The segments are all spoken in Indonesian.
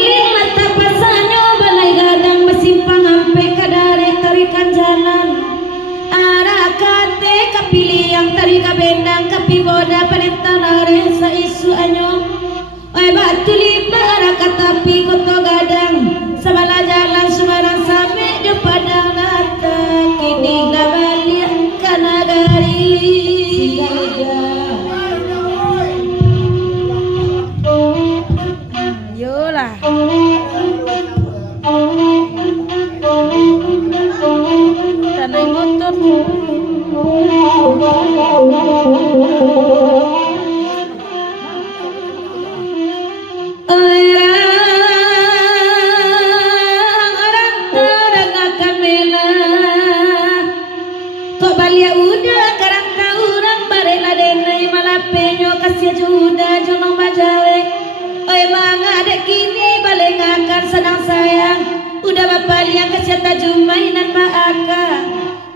mata pasanyo balai gadang masimpang ampe kadare tarikan jalan arakate kapili yang tari kabendang kapiboda panetanare sa isu anyo oi batuli barakat tapi koto gadang sabala jalan sumarang same jo padang nata kini nabalian kanagari yolah tanah motor senang sayang udah bapak liang kesehatan jumainan maaka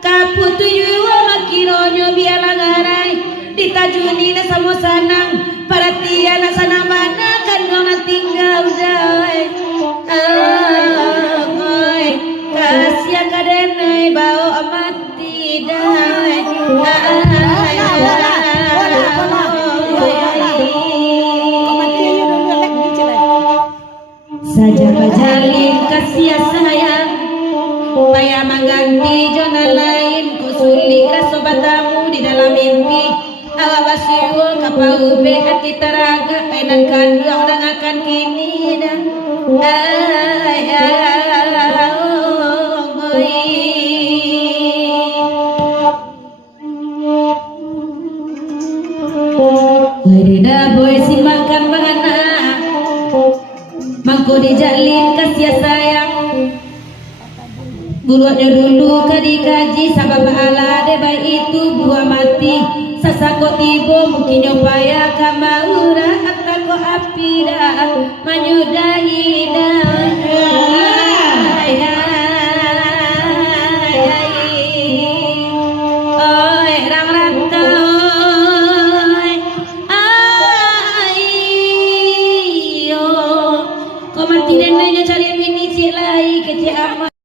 kaputu yuwa makironyo biala ngarai ditajuni na samo sanang perhatian na sana mana kan nona tinggal dawai oi kasih kadenai bau amati dawai saja kajalin kasih sayang supaya mengganti zona lain kusulik rasa batamu di dalam mimpi awasiul kapau be hati teraga enan kandung akan kini dah boy simakan bangana mangko dijalin kasih sayang gurunya dulu kadikaji sabab ala deba itu buah mati sasako tibo mungkin nyopaya kamaura atako apida manyudahi dah